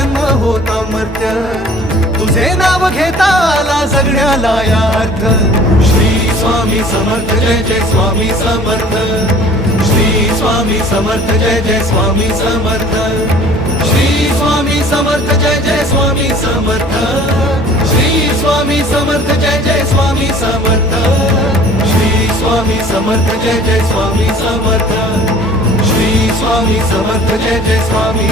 जन्म होता मर्त्य, तुझे नाव घेता आला जगण्याला यार्थ. श्री स्वामी समर्थ जय जय स्वामी समर्थ. श्री स्वामी समर्थ जय जय स्वामी समर्थ. श्री स्वामी समर्थ जय जय स्वामी समर्थ. श्री स्वामी समर्थ जय जय स्वामी समर्थ. श्री स्वामी समर्थ जय जय स्वामी समर्थ. श्री स्वामी समर्थ जय जय स्वामी